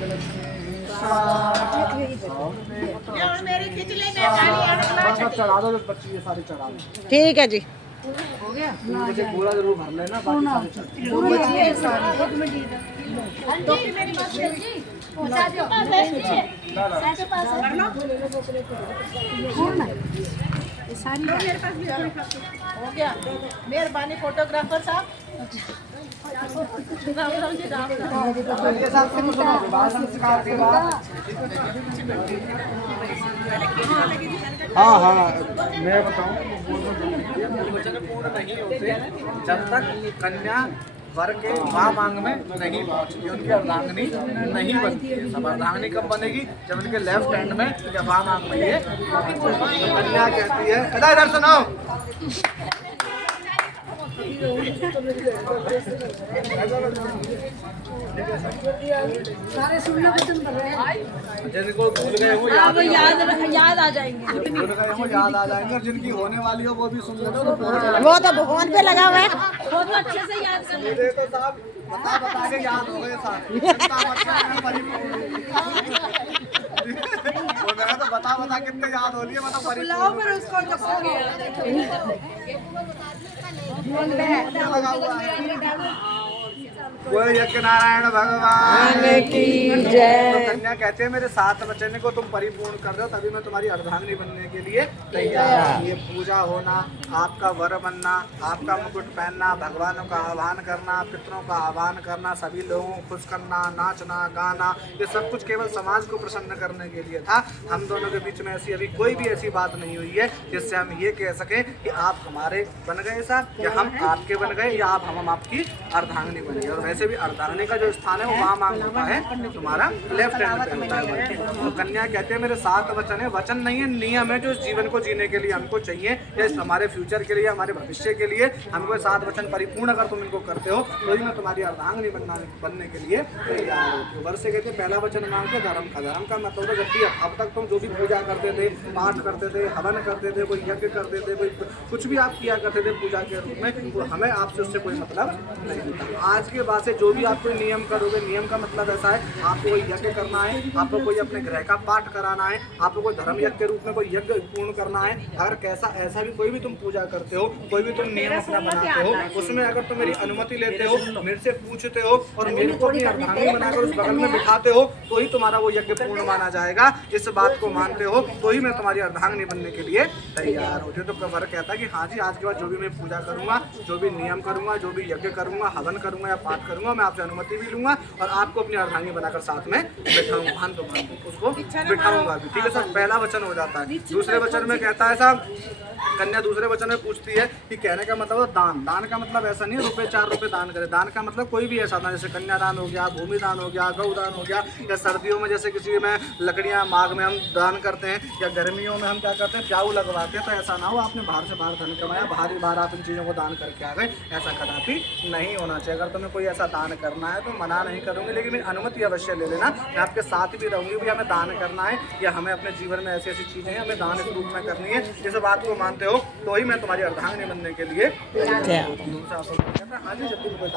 चढ़ा दो बच्ची ये सारी चढ़ा दो। ठीक है जी। हो गया मुझे पूरा जरूर भर लेना हो गया। मेहरबानी फोटोग्राफर साहब। हाँ हाँ मैं बताऊँ पूर्ण नहीं होते जब तक कन्या वर के माँ मांग में नहीं पहुँचती, उनकी अर्धांगिनी नहीं बनती है। सब अर्धांगिनी कब बनेगी? जब उनके लेफ्ट हैंड में या माँ मांग में ये कन्या कहती है। इधर सुनाओ। सारे सुनना पसंद कर रहे हैं। जिनको भूल गए वो याद आ जाएंगे, भूल गए वो याद आ जाएंगे, और जिनकी होने वाली हो वो भी सुन लेते। वो तो भगवान पे लगा हुआ है। वो तो अच्छे से याद कर ले। मुझे तो साहब बता के याद हो गए सारे। वो मैं तो बता कितने याद हो लिए, मतलब फिर उसको लगा हुआ है। बोलो यज्ञ नारायण भगवान की जय। तो कन्या कहते हैं मेरे 7 वचन को तुम परिपूर्ण कर दो तभी मैं तुम्हारी अर्धांगिनी बनने के लिए तैयार। ये पूजा होना, आपका वर बनना, आपका मुकुट पहनना, भगवानों का आह्वान करना, पितरों का आह्वान करना, सभी लोगों को खुश करना, नाचना गाना, ये सब कुछ केवल समाज को प्रसन्न करने के लिए था। हम दोनों के बीच में ऐसी अभी कोई भी ऐसी बात नहीं हुई है जिससे हम ये कह सकें कि आप हमारे बन गए साहब या हम आपके बन गए या हम आपकी अर्धांगिनी बन गए। और वैसे भी अर्धांगिनी का जो स्थान है वो वहाँ मांग होता है, तुम्हारा लेफ्ट हैंड पे होता है। तो कन्या कहते हैं मेरे 7 वचन है, वचन नहीं है, नियम है जो इस जीवन को जीने के लिए हमको चाहिए, या हमारे फ्यूचर के लिए, हमारे भविष्य के लिए हमको 7 वचन परिपूर्ण अगर तुम इनको करते हो तो ही मैं तुम्हारी अर्धांगिनी बनने के लिए तैयार हूँ। तो वर्ष से कहते पहला वचन मांगते धर्म का। धर्म का मतलब जब भी अब तक तुम जो भी पूजा करते थे, पाठ करते थे, हवन करते थे, कोई यज्ञ करते थे, कोई कुछ भी आप किया करते थे पूजा के रूप में, तो हमें आपसे उससे कोई मतलब नहीं था। आज के बाद से जो भी आप कोई नियम करोगे, नियम का मतलब ऐसा है आपको कोई यज्ञ करना है, आपको कोई अपने ग्रह का पाठ कराना है, आपको कोई धर्म यज्ञ के रूप में कोई यज्ञ पूर्ण करना है। अगर कैसा ऐसा भी कोई भी तुम पूजा करते हो, कोई भी तुम नियम अपना बनाते हो, उसमें अगर तुम मेरी अनुमति लेते हो, मेरे से पूछते हो और मेरे को अपनी अर्धांगिनी बनाकर उस बगल में बिठाते हो तो ही तुम्हारा वो यज्ञ पूर्ण माना जाएगा। इस बात को मानते हो तो ही मैं तुम्हारी अर्धांगिनी बनने के लिए तैयार हूँ। तो वर कहता है कि हाँ जी आज के बाद जो भी मैं पूजा करूंगा, जो भी नियम करूंगा, जो भी यज्ञ करूंगा, हवन करूंगा या पाठ करूंगा, मैं आपसे अनुमति भी लूंगा और आपको अपनी अर्धांगिनी बनाकर साथ में बैठाऊंगा, उसको बिठाऊंगा भी। ठीक है सर, पहला वचन हो जाता है। दूसरे वचन में कहता है साहब, कन्या दूसरे वचन में पूछती है कि कहने का मतलब दान। दान का मतलब ऐसा नहीं है रुपए 4 रुपए दान करे। दान का मतलब कोई भी ऐसा दान, जैसे कन्यादान हो गया, भूमि दान हो गया, गौ दान हो गया, या सर्दियों में जैसे किसी में लकड़ियां माघ में हम दान करते हैं, या गर्मियों में हम क्या करते हैं प्याऊ लगवाते हैं। तो ऐसा ना हो आपने बाहर से बाहर धन कमाया, बाहर आप इन चीज़ों को दान करके आ गए, ऐसा कदापि नहीं होना चाहिए। अगर तुम्हें कोई ऐसा दान करना है तो मना नहीं करूँगी, लेकिन मेरी अनुमति अवश्य ले लेना। मैं आपके साथ भी रहूँगी, भी हमें दान करना है या हमें अपने जीवन में ऐसी ऐसी चीज़ें हैं हमें दान इस रूप में करनी है। जिस बात को मानते हो तो ही मैं तुम्हारी अर्धांगिनी बनने के लिए